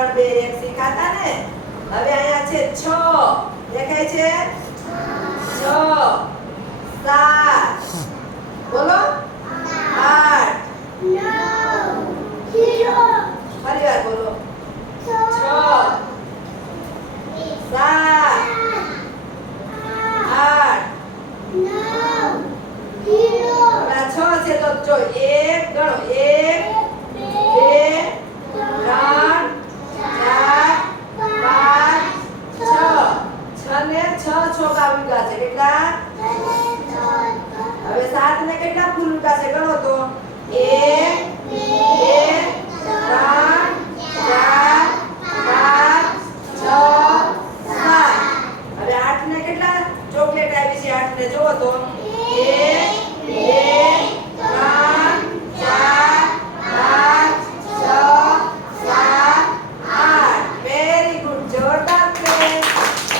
ત્રણ બે એક શીખાતા ને? હવે અહીંયા છે છ. દેખાય છે? છ, સાત. બોલો? આઠ. ફરી વાર બોલો. છ, સાત. આઠ. છ છે તો જો એક ઉલટા છે કેટલા? હવે સાત ને કેટલા ફૂલ ઉલટા છે ગણો તો? એક બે, ત્રણ, ચાર, પાંચ, છ, સાત. હવે આઠ કેટલા? ચોકલેટ આવી છે આઠ ને જોવો તો.